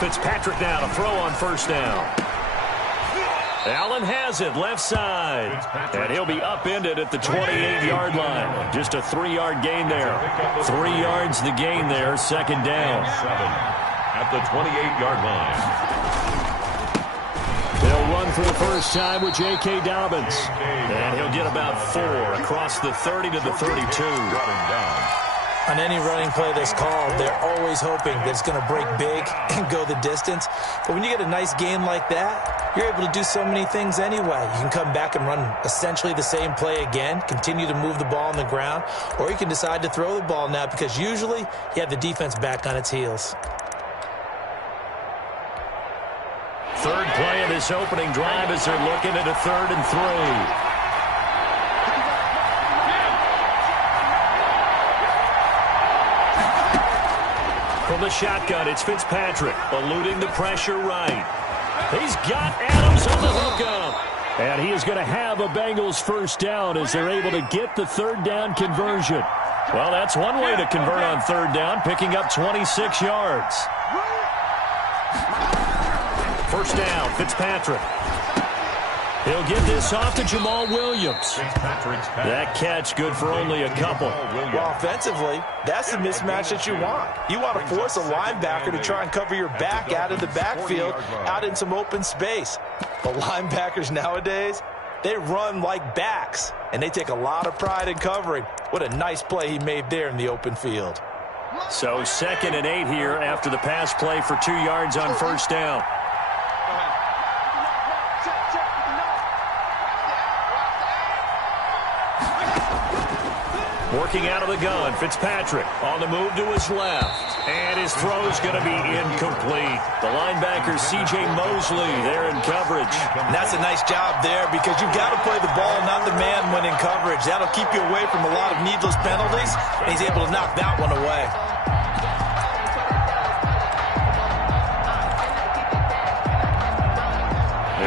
Fitzpatrick now to throw on first down. Allen has it left side, and he'll be upended at the 28-yard line. Just a 3-yard gain there. 3 yards the gain there, second down. 7 at the 28-yard line. They'll run for the first time with J.K. Dobbins, and he'll get about 4 across the 30 to the 32. On any running play that's called, they're always hoping that it's going to break big and go the distance. But when you get a nice gain like that, you're able to do so many things anyway. You can come back and run essentially the same play again, continue to move the ball on the ground, or you can decide to throw the ball now because usually you have the defense back on its heels. Third play of this opening drive as they're looking at a 3rd and 3. From the shotgun, it's Fitzpatrick, eluding the pressure right. He's got Adams on the hookup. And he is going to have a Bengals first down as they're able to get the 3rd down conversion. Well, that's one way to convert on 3rd down, picking up 26 yards. First down, Fitzpatrick. He'll get this off to Jamal Williams. That catch good for only a couple. Well, offensively, that's the mismatch that you want. You want to force a linebacker to try and cover your back out of the backfield, out in some open space. But linebackers nowadays, they run like backs, and they take a lot of pride in covering. What a nice play he made there in the open field. So 2nd and 8 here after the pass play for 2 yards on first down. Working out of the gun, Fitzpatrick on the move to his left. And his throw's going to be incomplete. The linebacker, C.J. Mosley, there in coverage. And that's a nice job there because you've got to play the ball, not the man when in coverage. That'll keep you away from a lot of needless penalties, and he's able to knock that one away.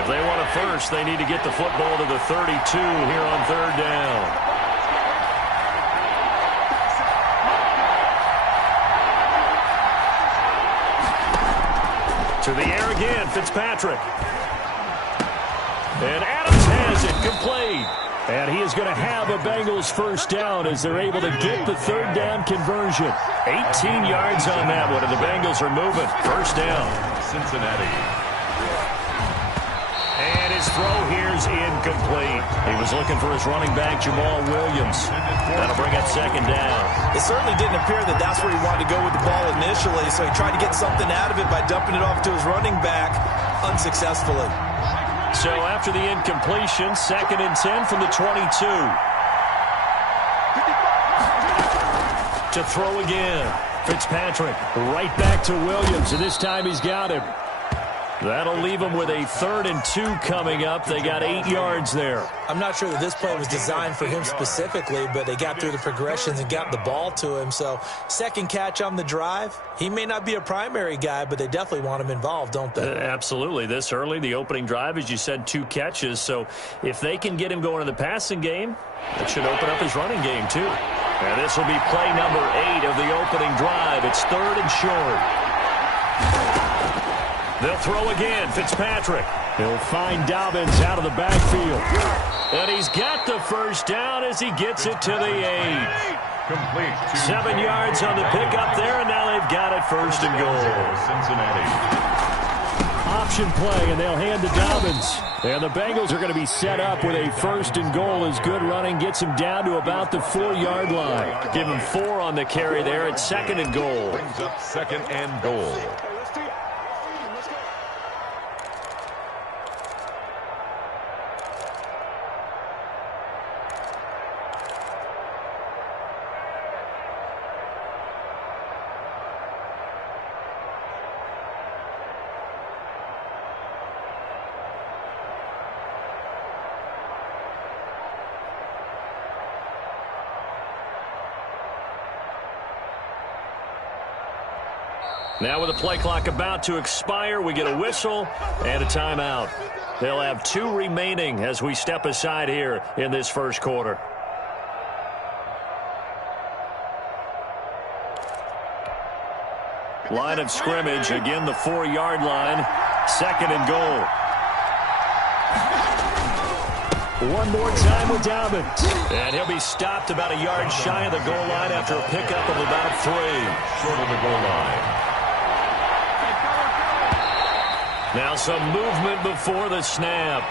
If they want a first, they need to get the football to the 32 here on 3rd down. To the air again, Fitzpatrick. And Adams has it, complete. And he is going to have a Bengals first down as they're able to get the 3rd down conversion. 18 yards on that one, and the Bengals are moving. First down. Cincinnati. And his throw here's incomplete. He was looking for his running back, Jamal Williams. That'll bring up 2nd down. It certainly didn't appear that that's where he wanted to go with the ball initially, so he tried to get something out of it by dumping it off to his running back unsuccessfully. So after the incompletion, 2nd and 10 from the 22. To throw again. Fitzpatrick right back to Williams, and this time he's got him. That'll leave them with a 3rd and 2 coming up. They got 8 yards there. I'm not sure that this play was designed for him specifically, but they got through the progressions and got the ball to him. So 2nd catch on the drive. He may not be a primary guy, but they definitely want him involved, don't they? Absolutely. This early, the opening drive, as you said, 2 catches. So if they can get him going in the passing game, that should open up his running game too. And this will be play number 8 of the opening drive. It's 3rd and short. They'll throw again, Fitzpatrick. He'll find Dobbins out of the backfield. And he's got the first down as he gets it to the 8. Complete. 7 yards on the pickup there, and now they've got it 1st and goal. Cincinnati. Option play, and they'll hand to Dobbins. And the Bengals are going to be set up with a 1st and goal as good running gets him down to about the 4-yard line. Give him 4 on the carry there at 2nd and goal. Brings up 2nd and goal. Now with the play clock about to expire, we get a whistle and a timeout. They'll have 2 remaining as we step aside here in this first quarter. Line of scrimmage, again the 4-yard line. 2nd and goal. One more time with Dobbins. And he'll be stopped about a yard shy of the goal line after a pickup of about 3. Short of the goal line. Now some movement before the snap.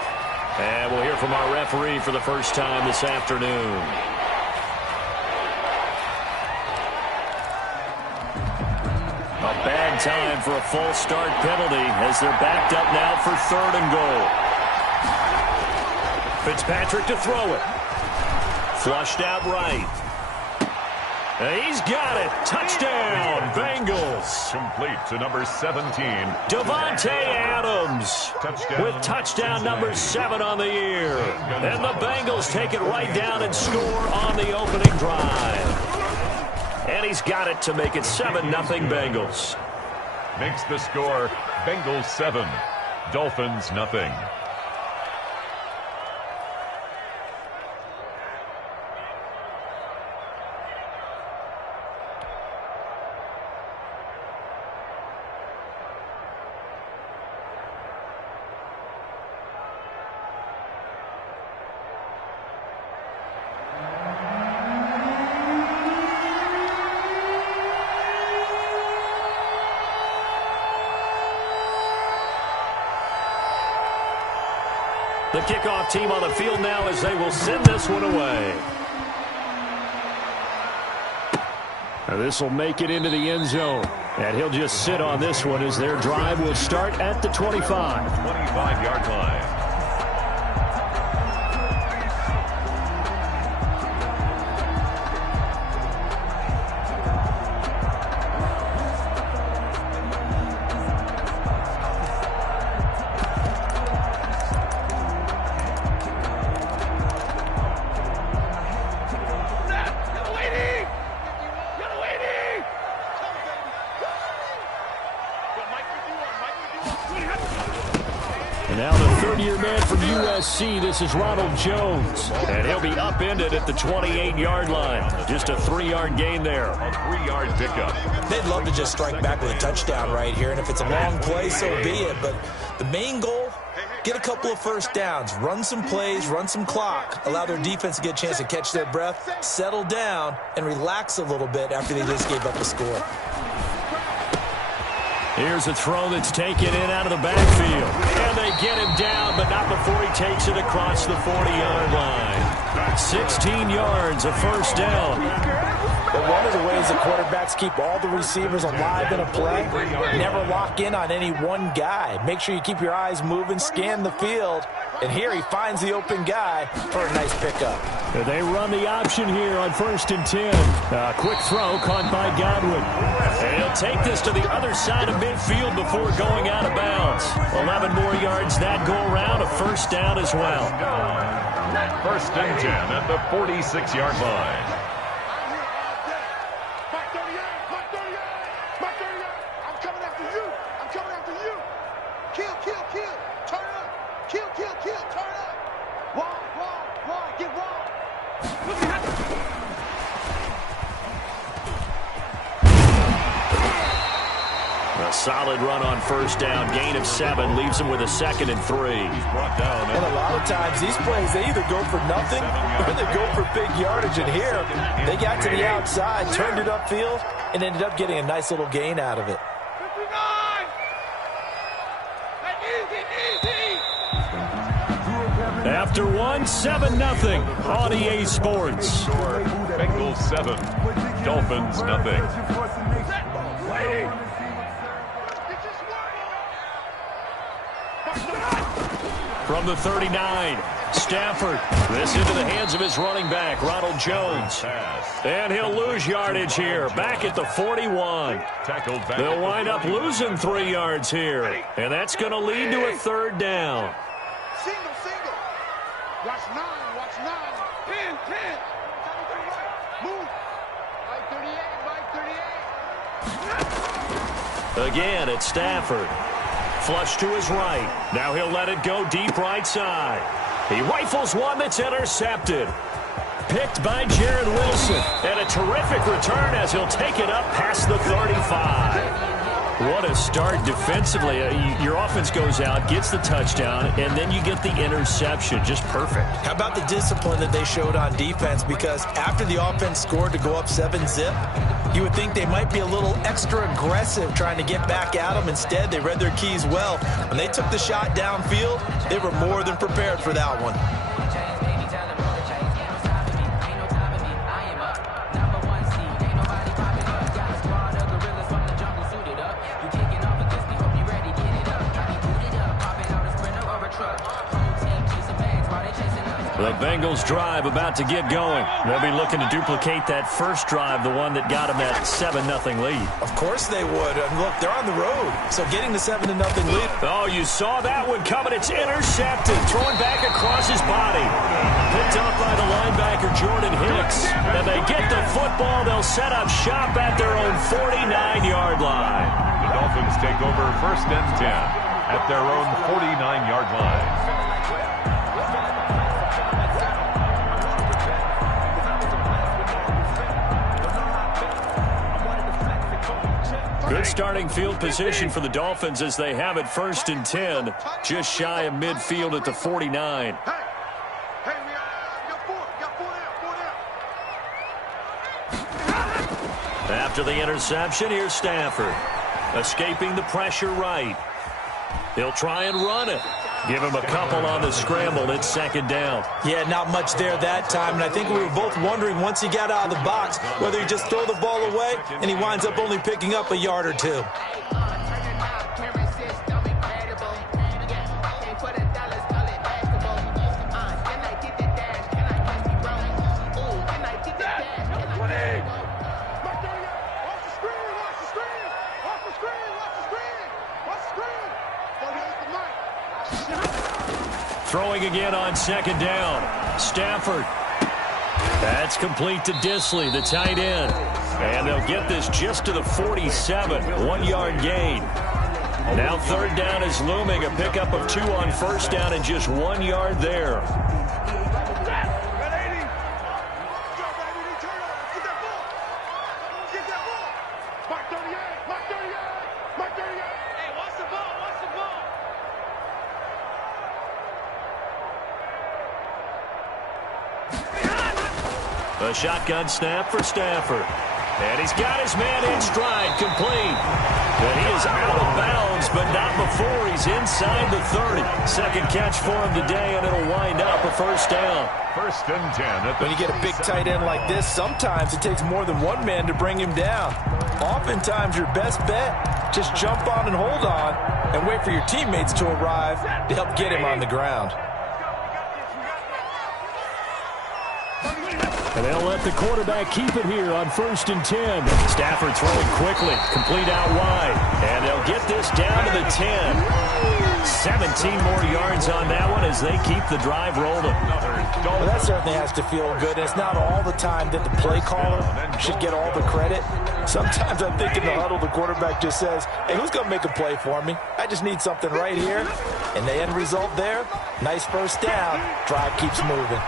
And we'll hear from our referee for the first time this afternoon. A bad time for a false start penalty as they're backed up now for 3rd and goal. Fitzpatrick to throw it. Flushed out right. And he's got it. Touchdown, Bengals. Complete to number 17. Davante Adams with touchdown number 7 on the year. And the Bengals take it right down and score on the opening drive. And he's got it to make it 7-0 Bengals. Makes the score Bengals 7, Dolphins nothing. The kickoff team on the field now as they will send this one away. This will make it into the end zone. And he'll just sit on this one as their drive will start at the 25. 25-yard line. And now the third-year man from USC, this is Ronald Jones. And he'll be upended at the 28-yard line. Just a 3-yard gain there. A 3-yard pickup. They'd love to just strike back with a touchdown right here, and if it's a long play, so be it. But the main goal, get a couple of first downs, run some plays, run some clock, allow their defense to get a chance to catch their breath, settle down, and relax a little bit after they just gave up a score. Here's a throw that's taken in out of the backfield. And they get him down, but not before he takes it across the 40-yard line. 16 yards, a first down. But one of the ways the quarterbacks keep all the receivers alive in a play, never lock in on any one guy. Make sure you keep your eyes moving, scan the field. And here he finds the open guy for a nice pickup. And they run the option here on 1st and 10. A quick throw caught by Godwin. And he'll take this to the other side of midfield before going out of bounds. 11 more yards that go around, a first down as well. 1st and 10 at the 46-yard line. A solid run on first down, gain of 7, leaves him with a 2nd and 3. He's brought down. And a lot of times these plays, they either go for nothing or they go for big yardage. And here, they got to the outside, turned it upfield, and ended up getting a nice little gain out of it. After one, 7-0 on EA Sports. Bengals 7, Dolphins nothing. From the 39, Stafford. This into the hands of his running back, Ronald Jones. And he'll lose yardage here, back at the 41. Tackled back. They'll wind up losing 3 yards here. And that's going to lead to a 3rd down. Single. Watch 9. 10. Move. Right 38. Again, it's Stafford. Flush to his right. Now he'll let it go deep right side. He rifles one that's intercepted. Picked by Jared Wilson. And a terrific return as he'll take it up past the 35. What a start defensively. Your offense goes out, gets the touchdown, and then you get the interception. Just perfect. How about the discipline that they showed on defense? Because after the offense scored to go up 7-zip, you would think they might be a little extra aggressive trying to get back at them. Instead, they read their keys well. When they took the shot downfield, they were more than prepared for that one. The Bengals drive about to get going. They'll be looking to duplicate that first drive, the one that got them that 7-0 lead. Of course they would. And look, they're on the road, so getting the 7-0 lead. Oh, you saw that one coming. It's intercepted. Throwing back across his body. Picked off by the linebacker, Jordan Hicks. And they get the football. They'll set up shop at their own 49-yard line. The Dolphins take over 1st and 10 at their own 49-yard line. Good starting field position for the Dolphins as they have it 1st and 10, just shy of midfield at the 49. After the interception, here's Stafford. Escaping the pressure right. He'll try and run it. Give him a couple on the scramble. It's 2nd down. Yeah, not much there that time. And I think we were both wondering once he got out of the box whether he just throw the ball away and he winds up only picking up a yard or two. Throwing again on 2nd down. Stafford. That's complete to Disley, the tight end. And they'll get this just to the 47. 1-yard gain. Now 3rd down is looming. A pickup of 2 on 1st down and just 1 yard there. A shotgun snap for Stafford. And he's got his man in stride, complete. And he is out of bounds, but not before he's inside the 30. 2nd catch for him today, and it'll wind up a 1st down. 1st and 10. When you get a big tight end like this, sometimes it takes more than one man to bring him down. Oftentimes, your best bet, just jump on and hold on and wait for your teammates to arrive to help get him on the ground. And they'll let the quarterback keep it here on 1st and 10. Stafford throwing quickly, complete out wide. And they'll get this down to the 10. 17 more yards on that one as they keep the drive rolling. Well, that certainly has to feel good. And it's not all the time that the play caller should get all the credit. Sometimes I think in the huddle, the quarterback just says, hey, who's going to make a play for me? I just need something right here. And the end result there, nice 1st down. Drive keeps moving.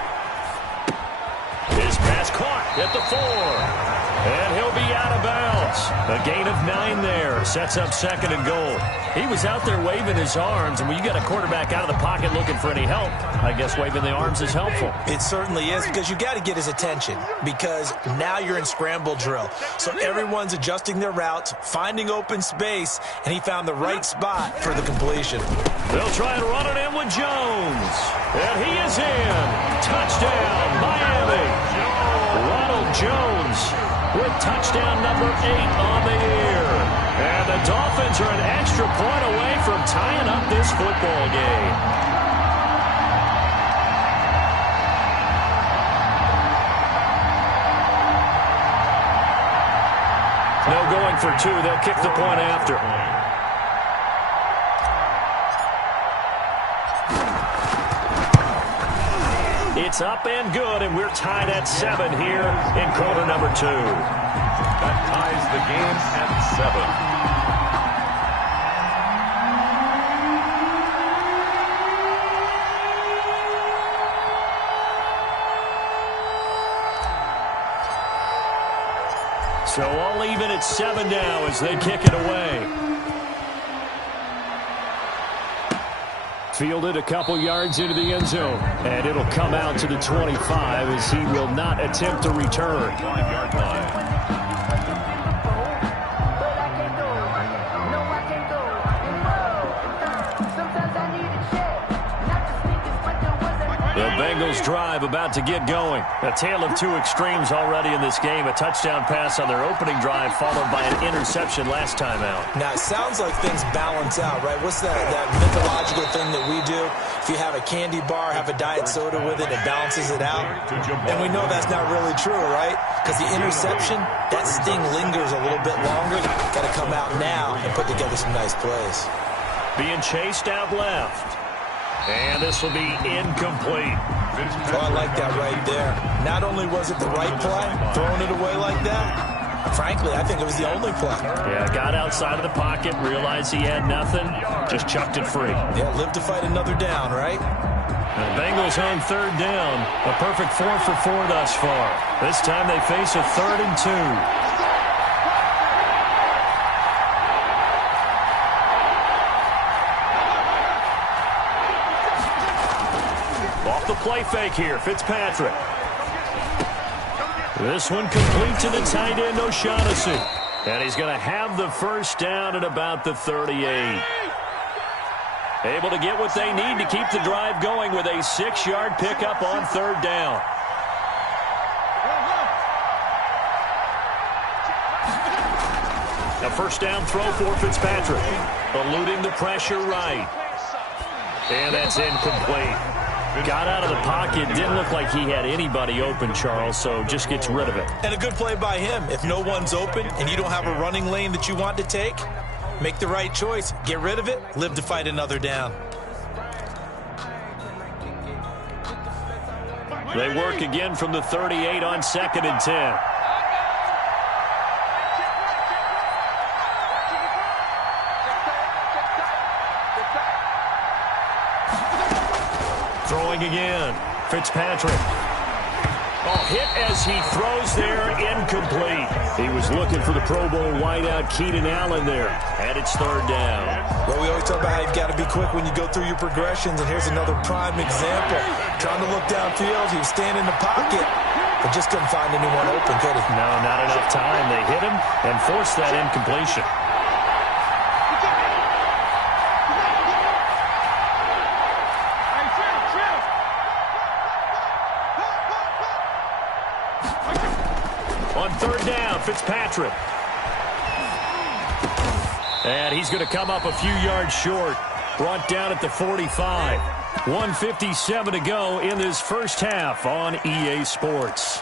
His pass caught at the 4. And he'll be out of bounds. A gain of 9 there. Sets up 2nd and goal. He was out there waving his arms, and when you got a quarterback out of the pocket looking for any help, I guess waving the arms is helpful. It certainly is, because you got to get his attention, because now you're in scramble drill. So everyone's adjusting their routes, finding open space, and he found the right spot for the completion. They'll try and run it in with Jones. And he is in. Touchdown, Miami. Ronald Jones with touchdown number 8 on the year. And the Dolphins are an extra point away from tying up this football game. No going for 2. They'll kick the point after. It's up and good, and we're tied at 7 here in quarter number 2. That ties the game at 7. So all even at 7 now as they kick it away. Fielded a couple yards into the end zone. And it'll come out to the 25 as he will not attempt to return. 5-yard line. The Bengals drive about to get going. A tale of two extremes already in this game. A touchdown pass on their opening drive followed by an interception last time out. Now, it sounds like things balance out, right? What's that mythological thing that we do? If you have a candy bar, have a diet soda with it, it balances it out. And we know that's not really true, right? Because the interception, that sting lingers a little bit longer. Got to come out now and put together some nice plays. Being chased out left. And this will be incomplete. Oh, I like that right there. Not only was it the right play, throwing it away like that, frankly, I think it was the only play. Yeah, got outside of the pocket, realized he had nothing, just chucked it free. Yeah, live to fight another down, right? The Bengals on third down. A perfect 4 for 4 thus far. This time they face a 3rd and 2. The play fake here, Fitzpatrick. This one complete to the tight end, O'Shaughnessy. And he's going to have the first down at about the 38. Able to get what they need to keep the drive going with a 6-yard pickup on third down. A first down throw for Fitzpatrick. Eluding the pressure right. And that's incomplete. Got out of the pocket. Didn't look like he had anybody open, Charles, so just gets rid of it. And a good play by him. If no one's open and you don't have a running lane that you want to take, make the right choice. Get rid of it. Live to fight another down. They work again from the 38 on 2nd and 10. Throwing again. Fitzpatrick. Oh, hit as he throws there. Incomplete. He was looking for the Pro Bowl wideout Keenan Allen there. And it's third down. Well, we always talk about how you've got to be quick when you go through your progressions. And here's another prime example. Trying to look downfield. He was standing in the pocket. But just couldn't find anyone open, could he? No, not enough time. They hit him and forced that incompletion. On third down, Fitzpatrick. And he's going to come up a few yards short. Brought down at the 45. 1:57 to go in this first half on EA Sports.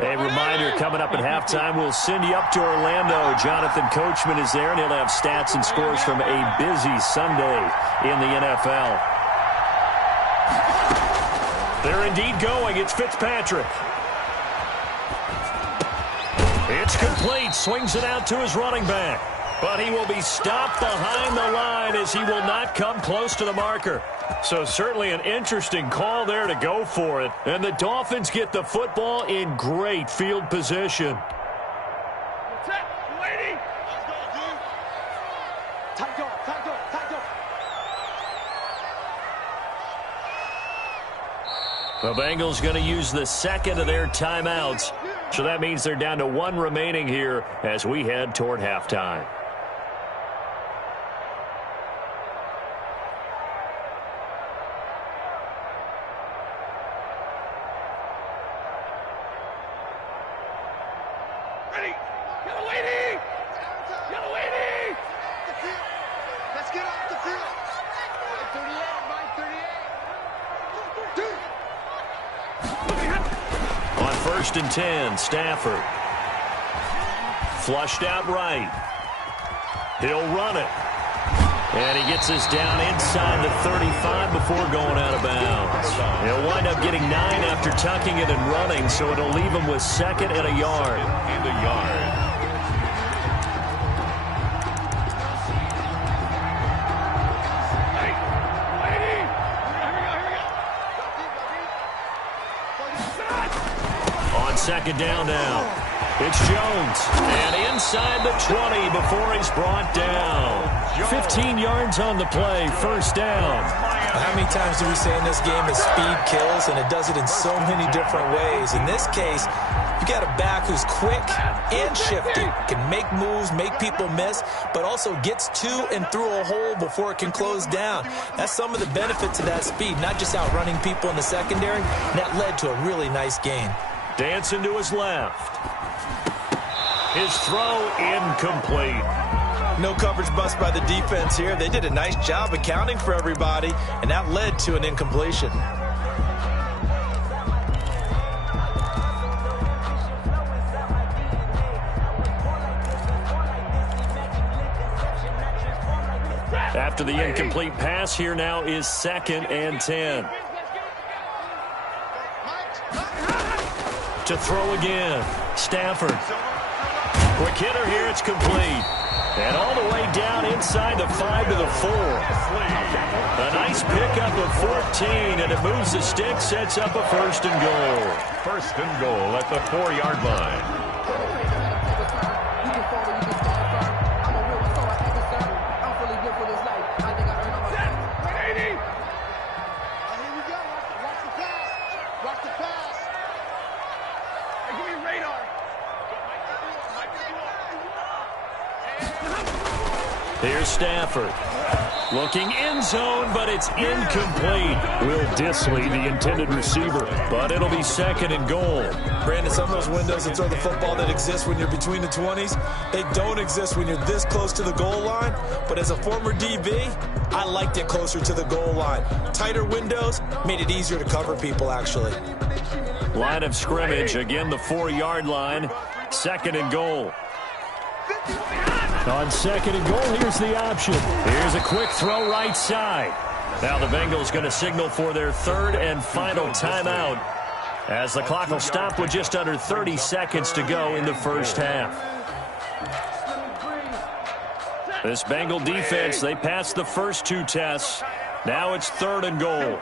A reminder, coming up at halftime, we'll send you up to Orlando. Jonathan Coachman is there, and he'll have stats and scores from a busy Sunday in the NFL. They're indeed going. It's Fitzpatrick. It's complete. Swings it out to his running back. But he will be stopped behind the line as he will not come close to the marker. So certainly an interesting call there to go for it. And the Dolphins get the football in great field position. The Bengals going to use the second of their timeouts. So that means they're down to one remaining here as we head toward halftime. First and 10, Stafford. Flushed out right. He'll run it. And he gets this down inside the 35 before going out of bounds. He'll wind up getting 9 after tucking it and running, so it'll leave him with second and a yard. second down now. It's Jones. And inside the 20 before he's brought down. 15 yards on the play. First down. How many times do we say in this game that speed kills, and it does it in so many different ways? In this case, you got a back who's quick and shifty, can make moves, make people miss, but also gets to and through a hole before it can close down. That's some of the benefits of that speed, not just outrunning people in the secondary. And that led to a really nice gain. Dancing to his left. His throw incomplete. No coverage bust by the defense here. They did a nice job accounting for everybody, and that led to an incompletion. After the incomplete pass, here now is 2nd and 10. To throw again. Stafford. Quick hitter here, it's complete. And all the way down inside the 5 to the 4. A nice pickup of 14, and it moves the stick, sets up a 1st and goal. 1st and goal at the 4-yard line. Here's Stafford. Looking end zone, but it's incomplete. Will Dissly, the intended receiver, but it'll be 2nd and goal. Brandon, some of those windows that throw the football that exist when you're between the 20s, they don't exist when you're this close to the goal line. But as a former DB, I liked it closer to the goal line. Tighter windows made it easier to cover people, actually. Line of scrimmage, again the 4-yard line. 2nd and goal. On 2nd and goal, here's the option. Here's a quick throw right side. Now the Bengals going to signal for their 3rd and final timeout, as the clock will stop with just under 30 seconds to go in the first half. This Bengal defense, they passed the first 2 tests. Now it's 3rd and goal.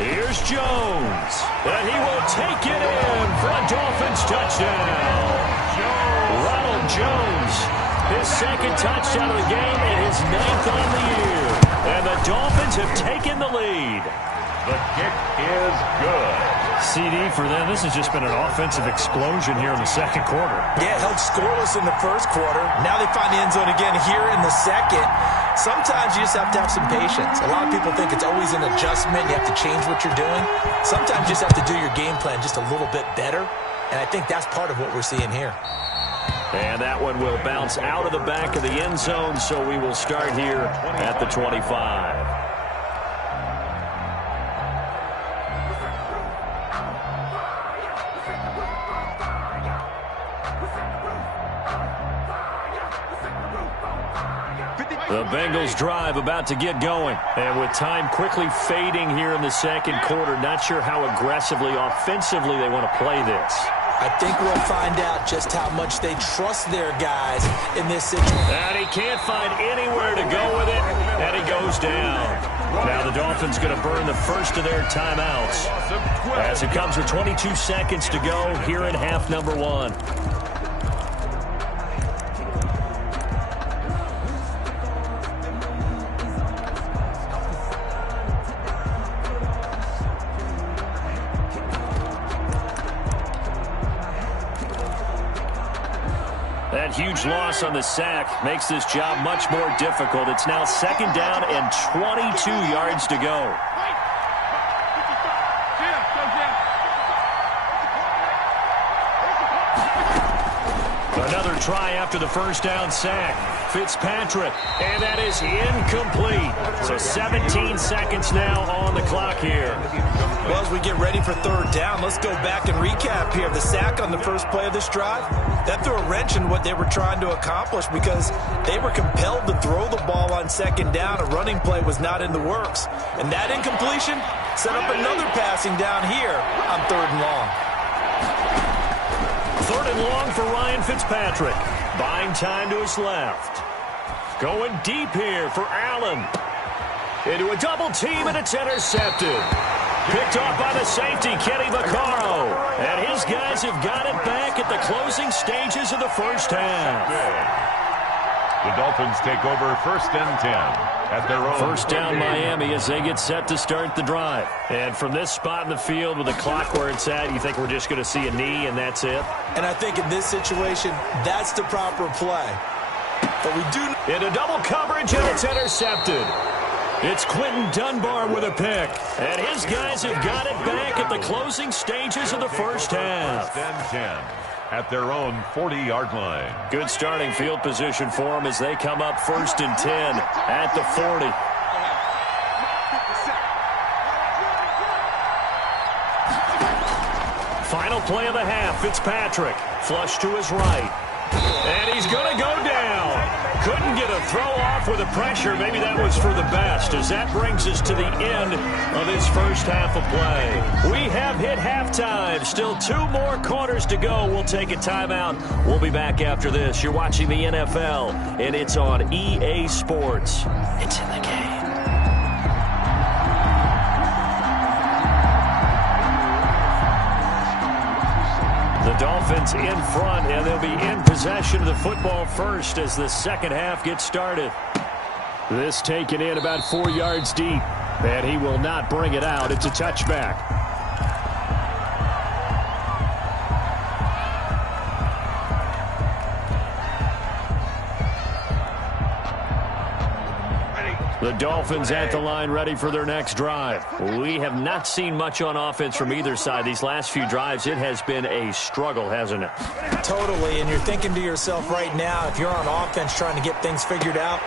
Here's Jones, and he will take it in for a Dolphins touchdown. Ronald Jones, his 2nd touchdown of the game and his 9th on the year. And the Dolphins have taken the lead. The kick is good. CD for them. This has just been an offensive explosion here in the 2nd quarter. Yeah, held scoreless in the 1st quarter. Now they find the end zone again here in the 2nd. Sometimes you just have to have some patience. A lot of people think it's always an adjustment. You have to change what you're doing. Sometimes you just have to do your game plan just a little bit better. And I think that's part of what we're seeing here. And that one will bounce out of the back of the end zone, so we will start here at the 25. The Bengals drive about to get going. And with time quickly fading here in the 2nd quarter, not sure how aggressively, offensively they want to play this. I think we'll find out just how much they trust their guys in this situation. And he can't find anywhere to go with it, and he goes down. Now the Dolphins going to burn the first of their timeouts, as it comes with 22 seconds to go here in half number 1. That huge loss on the sack makes this job much more difficult. It's now 2nd down and 22 yards to go. Another try after the first down sack. Fitzpatrick, and that is incomplete. So 17 seconds now on the clock here. Well, as we get ready for 3rd down, let's go back and recap here. The sack on the first play of this drive, that threw a wrench in what they were trying to accomplish because they were compelled to throw the ball on 2nd down. A running play was not in the works. And that incompletion set up another passing down here on 3rd and long. 3rd and long for Ryan Fitzpatrick. Buying time to his left. Going deep here for Allen. Into a double team, and it's intercepted. Picked off by the safety, Kenny Vaccaro. And his guys have got it back at the closing stages of the first half. The Dolphins take over 1st and 10 at their own. First down Miami as they get set to start the drive. And from this spot in the field with the clock where it's at, you think we're just going to see a knee and that's it? And I think in this situation, that's the proper play. But we do... Into double coverage, and it's intercepted. It's Quentin Dunbar with a pick. And his guys have got it back at the closing stages of the first half. 1st and 10 at their own 40-yard line. Good starting field position for them as they come up 1st and 10 at the 40. Final play of the half, Fitzpatrick. Flush to his right. And he's going to go down. Couldn't get a throw off with the pressure. Maybe that was for the best, as that brings us to the end of his first half of play. We have hit halftime. Still 2 more quarters to go. We'll take a timeout. We'll be back after this. You're watching the NFL, and it's on EA Sports. It's in the game. The Dolphins in front, and they'll be in possession of the football first as the second half gets started. This taken in about 4 yards deep, and he will not bring it out. It's a touchback. The Dolphins at the line ready for their next drive. We have not seen much on offense from either side. These last few drives, it has been a struggle, hasn't it? Totally, and you're thinking to yourself right now, if you're on offense trying to get things figured out.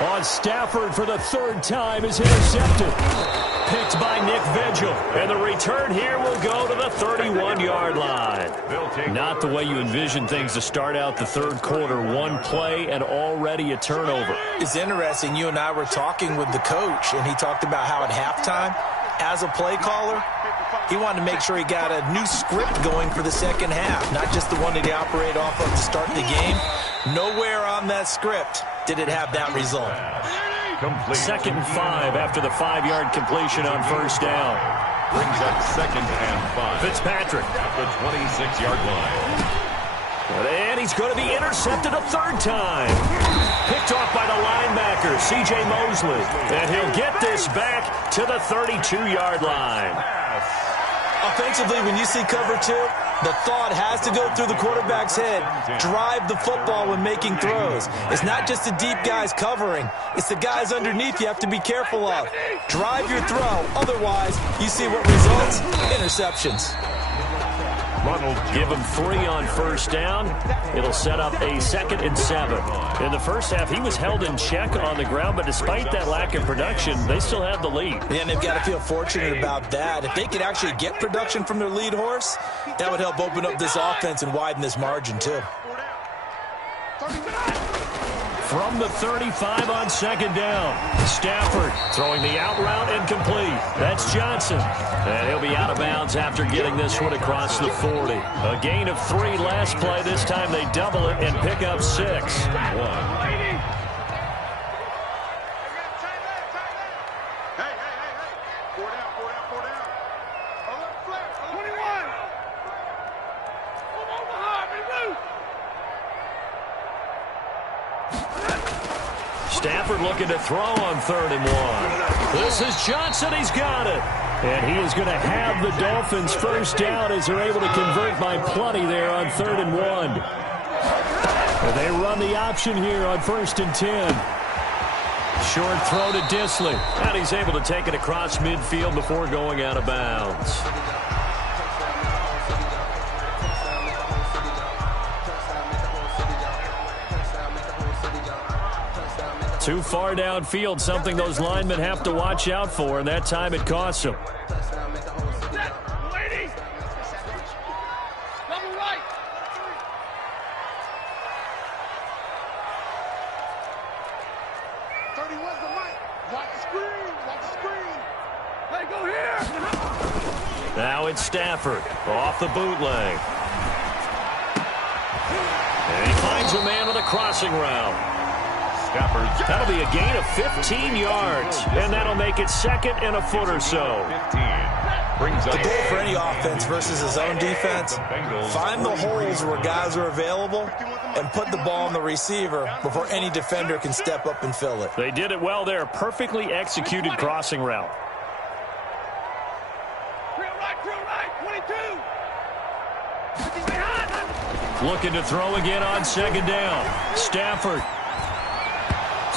On Stafford for the 3rd time is intercepted. Picked by Nick Vigil. And the return here will go to the 31-yard line. Not the way you envision things to start out the third quarter. One play and already a turnover. It's interesting. You and I were talking with the coach, and he talked about how at halftime, as a play caller, he wanted to make sure he got a new script going for the second half, not just the one that he operated off of to start the game. Nowhere on that script did it have that result. Complete. 2nd and 5 after the 5-yard completion on first down. Brings up 2nd and 5. Fitzpatrick at the 26-yard line. And he's going to be intercepted a 3rd time. Picked off by the linebacker, C.J. Mosley. And he'll get this back to the 32-yard line. Offensively, when you see cover 2, the thought has to go through the quarterback's head. Drive the football when making throws. It's not just the deep guys covering. It's the guys underneath you have to be careful of. Drive your throw. Otherwise, you see what results? Interceptions. Give him 3 on first down. It'll set up a 2nd and 7. In the first half, he was held in check on the ground, but despite that lack of production, they still have the lead. And they've got to feel fortunate about that. If they could actually get production from their lead horse, that would help open up this offense and widen this margin, too. From the 35 on 2nd down. Stafford throwing the out route incomplete. That's Johnson. And he'll be out of bounds after getting this one across the 40. A gain of 3 last play. This time they double it and pick up 6. 1. Stafford looking to throw on 3rd and 1. This is Johnson. He's got it. And he is going to have the Dolphins first down as they're able to convert by plenty there on 3rd and 1. And they run the option here on 1st and 10. Short throw to Disley. And he's able to take it across midfield before going out of bounds. Too far downfield, something those linemen have to watch out for, and that time it costs them. Now it's Stafford off the bootleg. And he finds a man with a crossing route. That'll be a gain of 15 yards, and that'll make it second and a foot or so. 15. The goal for any offense versus his own defense, find the holes where guys are available and put the ball on the receiver before any defender can step up and fill it. They did it well there. Perfectly executed crossing route. Looking to throw again on second down. Stafford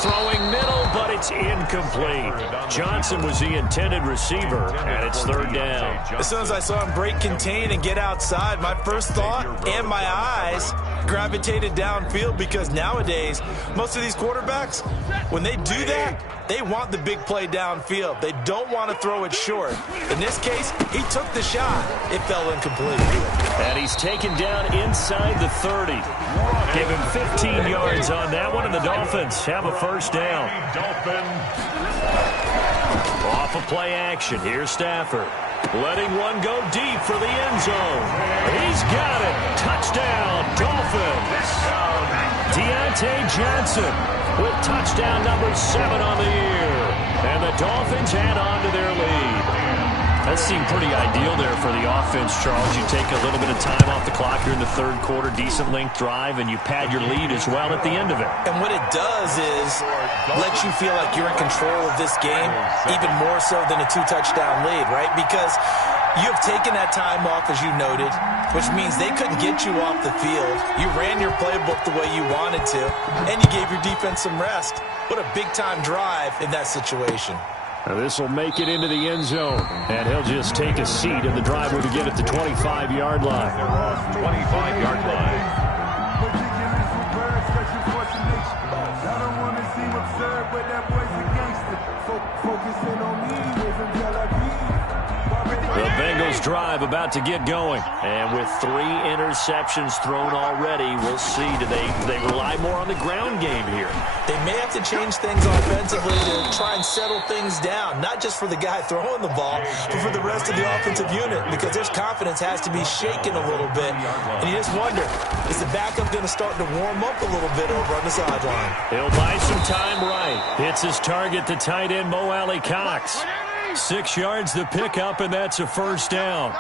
throwing middle, but it's incomplete. Johnson was the intended receiver, and it's third down. As soon as I saw him break contain and get outside, my first thought and my eyes gravitated downfield, because nowadays, most of these quarterbacks, when they do that, they want the big play downfield. They don't want to throw it short. In this case, he took the shot. It fell incomplete. And he's taken down inside the 30. Give him 15 yards on that one, and the Dolphins have a first down. Off of play action, here's Stafford. Letting one go deep for the end zone. He's got it. Touchdown, Dolphins. Deontay Johnson with touchdown number 7 on the year. And the Dolphins add on to their lead. That seemed pretty ideal there for the offense, Charles. You take a little bit of time off the clock here in the third quarter, decent length drive, and you pad your lead as well at the end of it. And what it does is let you feel like you're in control of this game, even more so than a 2-touchdown lead, right? Because you have taken that time off, as you noted, which means they couldn't get you off the field. You ran your playbook the way you wanted to, and you gave your defense some rest. What a big-time drive in that situation. Now this will make it into the end zone, and he'll just take a seat, and the drive will begin at the 25-yard line. 25-yard line. The Bengals drive about to get going, and with 3 interceptions thrown already, we'll see. Do they rely more on the ground game here? They may have to change things offensively to try and settle things down, not just for the guy throwing the ball, but for the rest of the offensive unit, because their confidence has to be shaken a little bit. And you just wonder, is the backup going to start to warm up a little bit over on the sideline? He'll buy some time right. Hits his target, the tight end, Mo Alley Cox. 6 yards the pickup, and that's a first down.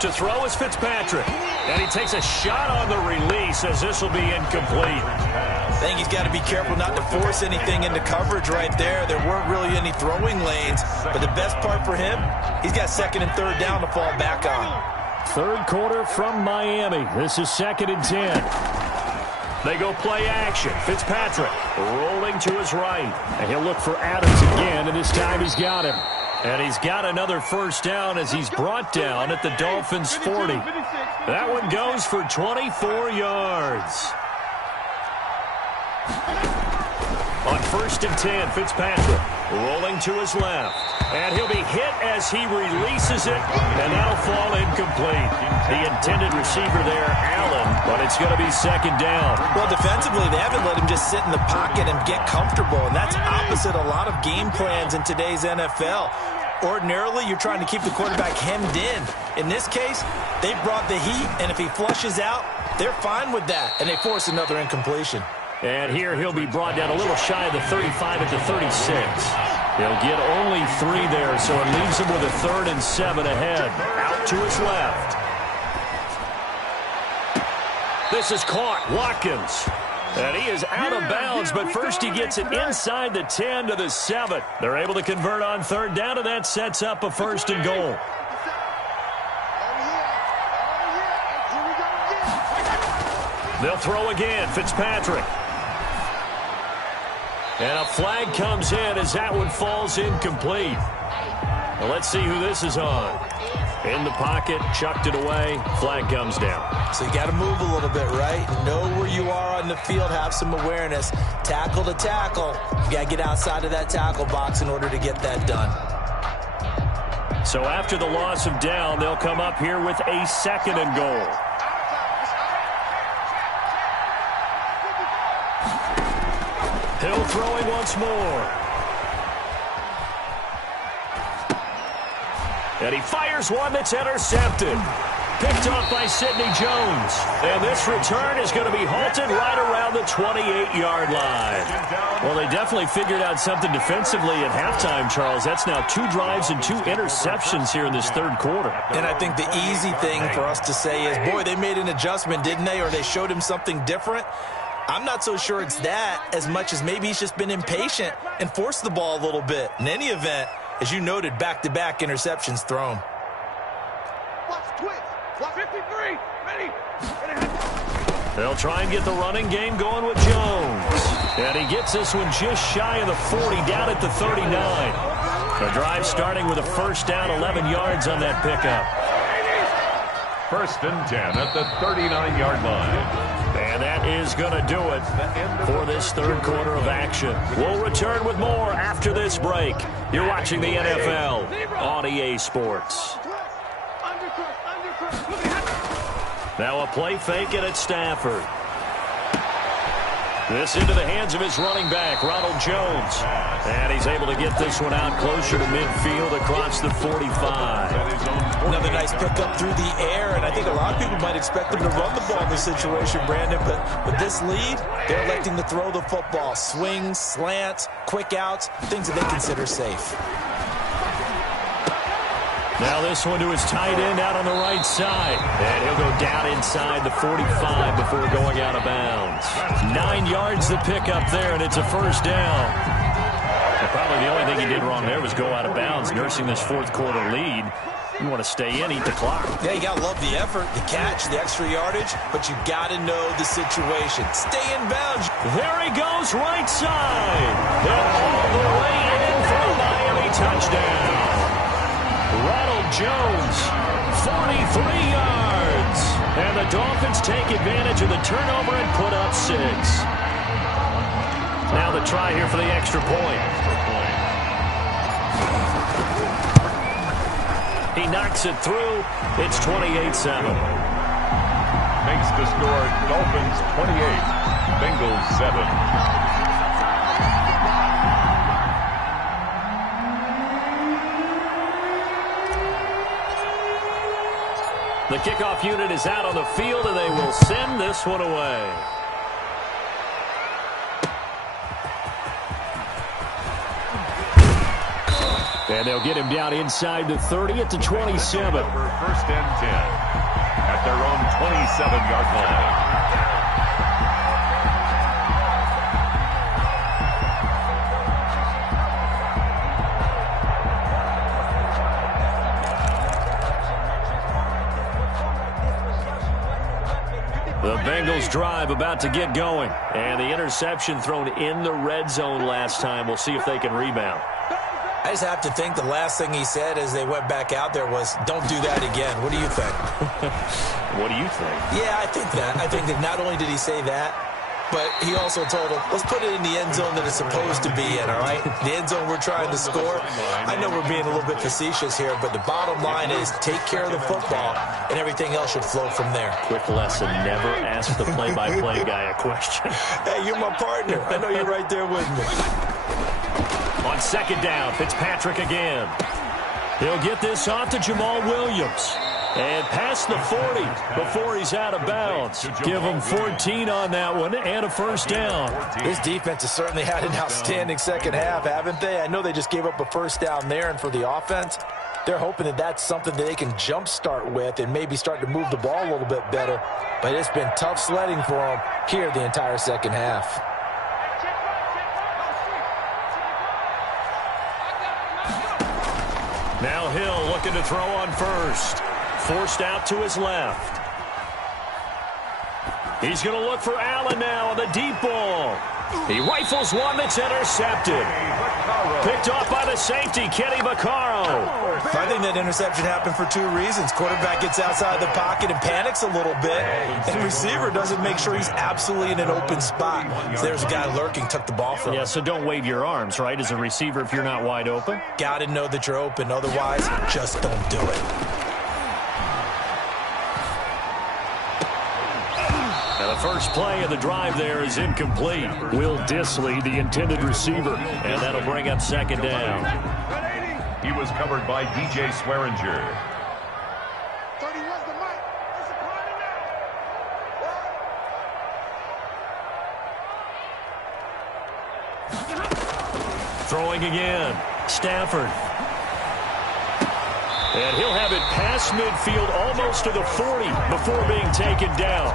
To throw is Fitzpatrick. And he takes a shot on the release, as this will be incomplete. I think he's got to be careful not to force anything into coverage right there. There weren't really any throwing lanes. But the best part for him, he's got second and third down to fall back on. Third quarter from Miami. This is 2nd and 10. They go play action. Fitzpatrick rolling to his right. And he'll look for Adams again, and this time he's got him. And he's got another first down as he's brought down at the Dolphins' 40. That one goes for 24 yards. On 1st and 10, Fitzpatrick rolling to his left. And he'll be hit as he releases it, and that'll fall incomplete. The intended receiver there, Allen, but it's going to be second down. Well, defensively, they haven't let him just sit in the pocket and get comfortable, and that's opposite a lot of game plans in today's NFL. Ordinarily, you're trying to keep the quarterback hemmed in. In this case, they brought the heat, and if he flushes out, they're fine with that, and they force another incompletion. And here he'll be brought down a little shy of the 35 at the 36. He'll get only 3 there, so it leaves him with a 3rd and 7 ahead. Out to his left. This is caught. Watkins. And he is out of bounds, but first he gets it inside the 10 to the 7. They're able to convert on 3rd down, and that sets up a 1st and goal. They'll throw again. Fitzpatrick. And a flag comes in as that one falls incomplete. Well, let's see who this is on. In the pocket, chucked it away, flag comes down. So you got to move a little bit, right? Know where you are on the field, have some awareness. Tackle to tackle. You got to get outside of that tackle box in order to get that done. So after the loss of down, they'll come up here with a 2nd and goal. Hill throwing once more. And he fires one that's intercepted. Picked off by Sidney Jones. And this return is going to be halted right around the 28-yard line. Well, they definitely figured out something defensively at halftime, Charles. That's now 2 drives and 2 interceptions here in this third quarter. And I think the easy thing for us to say is, boy, they made an adjustment, didn't they? Or they showed him something different. I'm not so sure it's that as much as maybe he's just been impatient and forced the ball a little bit. In any event, as you noted, back-to-back interceptions thrown. Watch twist. Watch 53. Ready. They'll try and get the running game going with Jones. And he gets this one just shy of the 40, down at the 39. The drive starting with a first down, 11 yards on that pickup. 1st and 10 at the 39-yard line. And that is going to do it for this third quarter of action. We'll return with more after this break. You're watching the NFL on EA Sports. Now a play fake, and it's Stafford. This into the hands of his running back, Ronald Jones. And he's able to get this one out closer to midfield across the 45. Another nice pickup through the air, and I think a lot of people might expect them to run the ball in this situation, Brandon. But with this lead, they're electing to throw the football. Swings, slants, quick outs, things that they consider safe. Now this one to his tight end out on the right side. And he'll go down inside the 45 before going out of bounds. 9 yards to pick up there, and it's a first down. And probably the only thing he did wrong there was go out of bounds, nursing this fourth quarter lead. You want to stay in, eat the clock. Yeah, you got to love the effort, the catch, the extra yardage, but you got to know the situation. Stay in bounds. There he goes, right side. And all the way in for a Miami touchdown. Ronald Jones, 43 yards. And the Dolphins take advantage of the turnover and put up 6. Now the try here for the extra point. He knocks it through. It's 28-7. Makes the score Dolphins 28, Bengals 7. The kickoff unit is out on the field, and they will send this one away. And they'll get him down inside the 30 at the 27. 1st and 10 at their own 27-yard line. The Bengals drive about to get going. And the interception thrown in the red zone last time. We'll see if they can rebound. I just have to think the last thing he said as they went back out there was, don't do that again. What do you think? What do you think? Yeah, I think that. I think that not only did he say that, but he also told him, let's put it in the end zone that it's supposed to be in, all right? The end zone we're trying to score. I know we're being a little bit facetious here, but the bottom line is take care of the football, and everything else should flow from there. Quick lesson, never ask the play-by-play guy a question. Hey, you're my partner. I know you're right there with me. On second down, Fitzpatrick again. He'll get this off to Jamal Williams. And past the 40 before he's out of bounds. Give him 14 on that one and a first down. This defense has certainly had an outstanding second half, haven't they? I know they just gave up a first down there, and for the offense, they're hoping that that's something that they can jumpstart with and maybe start to move the ball a little bit better. But it's been tough sledding for them here the entire second half. Now Hill looking to throw on first. Forced out to his left. He's going to look for Allen now on the deep ball. He rifles one that's intercepted. Picked off by the safety, Kenny Vaccaro. I think that interception happened for 2 reasons. Quarterback gets outside the pocket and panics a little bit. And receiver doesn't make sure he's absolutely in an open spot. So there's a guy lurking, took the ball from him. Yeah, so don't wave your arms, right, as a receiver if you're not wide open. Got to know that you're open. Otherwise, just don't do it. Now the first play of the drive there is incomplete. Will Dissly, the intended receiver, and that'll bring up second down. He was covered by DJ Swearinger. 31's the mic. It's a party now. Throwing again. Stafford. And he'll have it past midfield almost to the 40 before being taken down.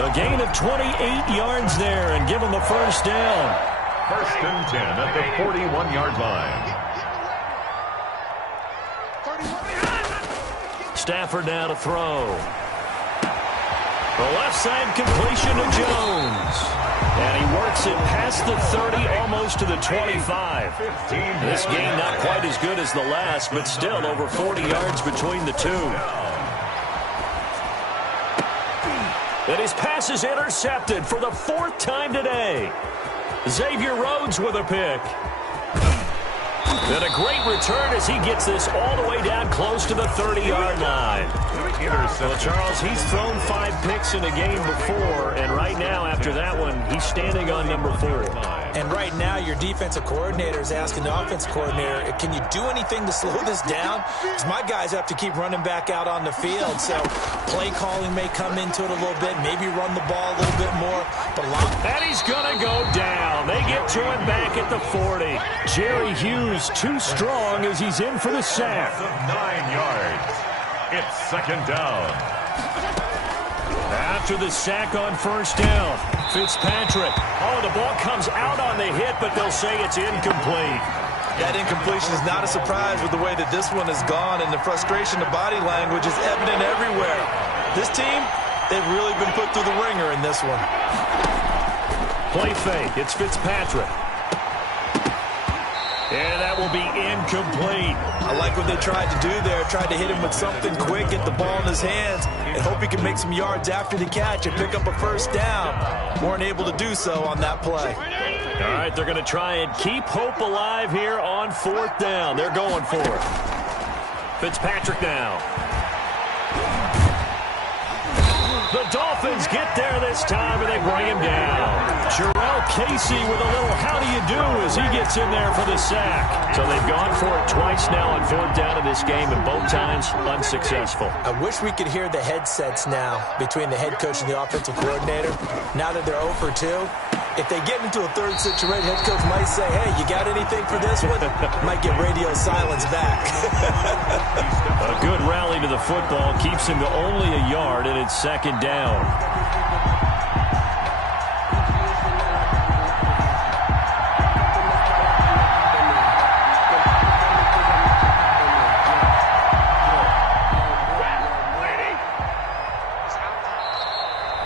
A gain of 28 yards there and give him the first down. 1st and 10 at the 41-yard line. Stafford now to throw. The left side completion to Jones. And he works it past the 30, almost to the 25. This game not quite as good as the last, but still over 40 yards between the two. And his pass is intercepted for the 4th time today. Xavier Rhodes with a pick. And a great return as he gets this all the way down close to the 30-yard line. Well, Charles, he's thrown 5 picks in a game before, and right now, after that one, he's standing on number 4. And right now, your defensive coordinator is asking the offensive coordinator, can you do anything to slow this down? Because my guys have to keep running back out on the field. So play calling may come into it a little bit, maybe run the ball a little bit more. And he's going to go down. They get to him back at the 40. Jerry Hughes too strong as he's in for the sack. 9 yards. It's 2nd down. After the sack on 1st down, Fitzpatrick. Oh, the ball comes out on the hit, but they'll say it's incomplete. That incompletion is not a surprise with the way that this one has gone, and the frustration, the body language is evident everywhere. This team, they've really been put through the ringer in this one. Play fake. It's Fitzpatrick. And that will be incomplete. I like what they tried to do there. Tried to hit him with something quick, get the ball in his hands, and hope he can make some yards after the catch and pick up a 1st down. Weren't able to do so on that play. All right, they're going to try and keep hope alive here on 4th down. They're going for it. Fitzpatrick now. The Dolphins get there this time, and they bring him down. Jarrell Casey with a little how do you do as he gets in there for the sack. So they've gone for it twice now on 4th down in this game, and both times unsuccessful. I wish we could hear the headsets now between the head coach and the offensive coordinator. Now that they're 0 for 2, if they get into a 3rd situation, head coach might say, hey, you got anything for this one? Might get radio silence back. A good rally to the football keeps him to only a yard, and it's 2nd down.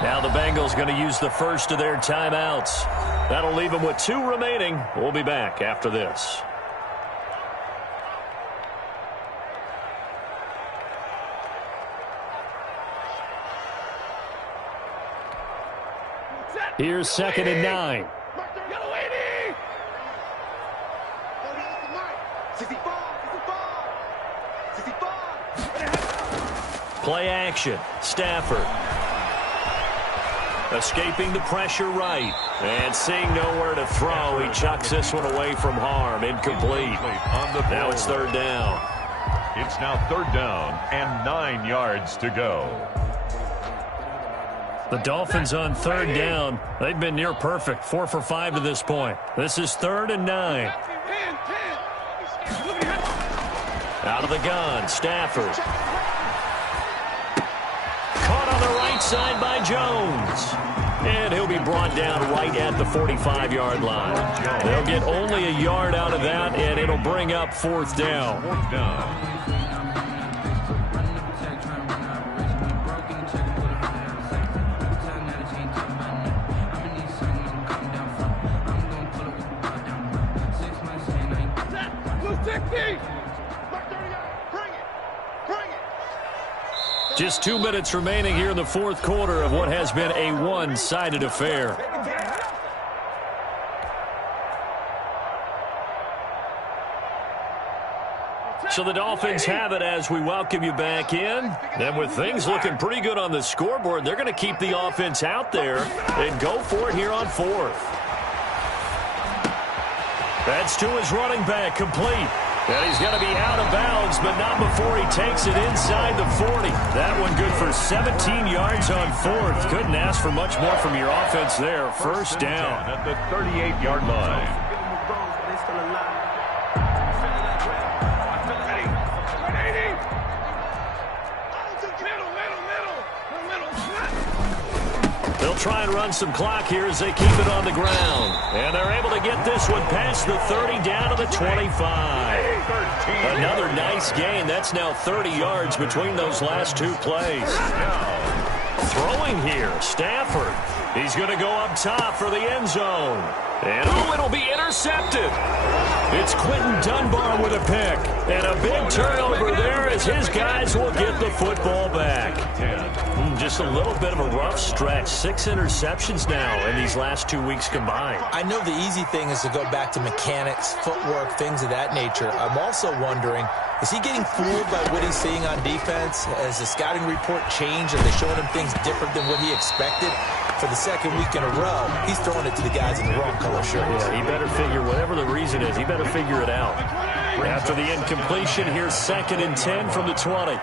Now the Bengals going to use the first of their timeouts. That'll leave them with 2 remaining. We'll be back after this. Here's 2nd and 9. Play action. Stafford. Escaping the pressure right. And seeing nowhere to throw, he chucks this one away from harm. Incomplete. Now it's 3rd down. It's now 3rd down and 9 yards to go. The Dolphins on 3rd down. They've been near perfect. 4 for 5 to this point. This is 3rd and 9. Out of the gun, Stafford. Caught on the right side by Jones. And he'll be brought down right at the 45-yard line. They'll get only a yard out of that, and it'll bring up 4th down. 4th down. Just 2 minutes remaining here in the 4th quarter of what has been a one-sided affair. So the Dolphins have it as we welcome you back in. And with things looking pretty good on the scoreboard, they're going to keep the offense out there and go for it here on 4th. That's to his running back, complete. And he's going to be out of bounds, but not before he takes it inside the 40. That one good for 17 yards on fourth. Couldn't ask for much more from your offense there. First down. At the 38-yard line. They'll try and run some clock here as they keep it on the ground. And they're able to get this one past the 30 down to the 25. Another nice gain. That's now 30 yards between those last two plays. Throwing here, Stafford. He's going to go up top for the end zone. And, it'll be intercepted. It's Quentin Dunbar with a pick. And a big turnover there as his guys will get the football back. Just a little bit of a rough stretch. 6 interceptions now in these last 2 weeks combined. I know the easy thing is to go back to mechanics, footwork, things of that nature. I'm also wondering, is he getting fooled by what he's seeing on defense? Has the scouting report changed? Are they showing him things different than what he expected? For the second week in a row, he's throwing it to the guys in the wrong color shirts. Yeah, he better figure, whatever the reason is, he better figure it out. After the incompletion, here's 2nd and 10 from the 20.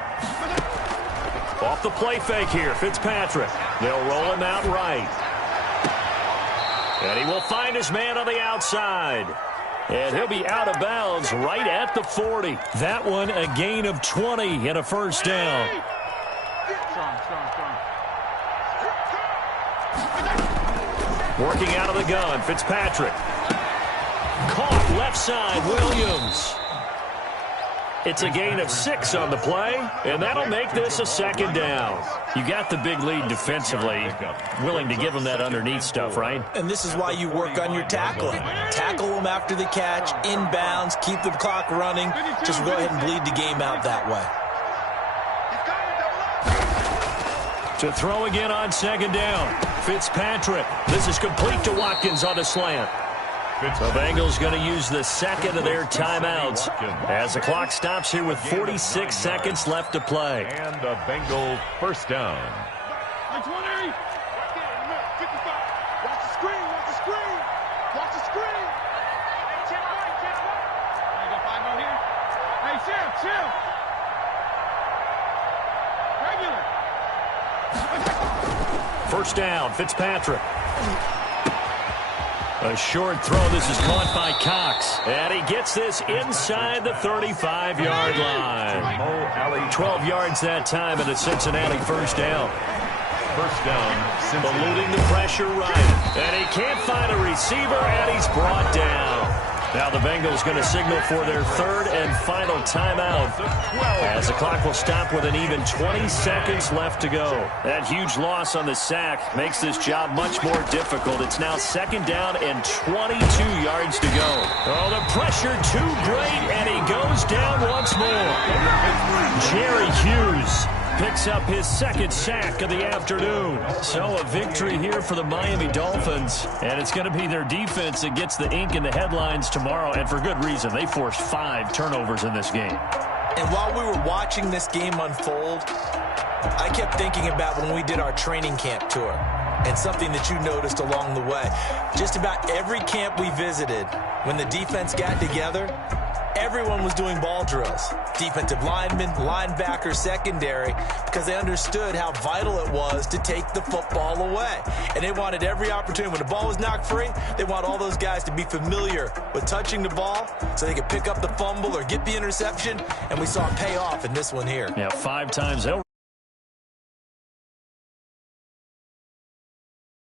Off the play fake here, Fitzpatrick. They'll roll him out right. And he will find his man on the outside. And he'll be out of bounds right at the 40. That one a gain of 20 and a first down. Working out of the gun, Fitzpatrick. Caught left side, Williams. It's a gain of 6 on the play, and that'll make this a second down. You got the big lead defensively, willing to give them that underneath stuff, right? And this is why you work on your tackling. Tackle them after the catch, inbounds, keep the clock running. Just go ahead and bleed the game out that way. To throw again on 2nd down. Fitzpatrick. This is complete to Watkins on a slant. The Bengals going to use the second of their timeouts as the clock stops here with 46 seconds left to play. And the Bengals first down. Watch the screen, watch the screen. Watch the screen. Hey, got 5 out here. Hey, chill. Regular. First down, Fitzpatrick. A short throw. This is caught by Cox. And he gets this inside the 35-yard line. 12 yards that time, and a Cincinnati first down. First down, Cincinnati. Eluding the pressure right. And he can't find a receiver, and he's brought down. Now the Bengals going to signal for their 3rd and final timeout as the clock will stop with an even 20 seconds left to go. That huge loss on the sack makes this job much more difficult. It's now 2nd down and 22 yards to go. Oh, the pressure too great, and he goes down once more. Jerry Hughes picks up his 2nd sack of the afternoon. So a victory here for the Miami Dolphins. And it's going to be their defense that gets the ink in the headlines tomorrow. And for good reason. They forced 5 turnovers in this game. And while we were watching this game unfold, I kept thinking about when we did our training camp tour. And something that you noticed along the way. Just about every camp we visited, when the defense got together, everyone was doing ball drills. Defensive linemen, linebackers, secondary, because they understood how vital it was to take the football away. And they wanted every opportunity. When the ball was knocked free, they want all those guys to be familiar with touching the ball so they could pick up the fumble or get the interception. And we saw it pay off in this one here. Yeah, 5 times.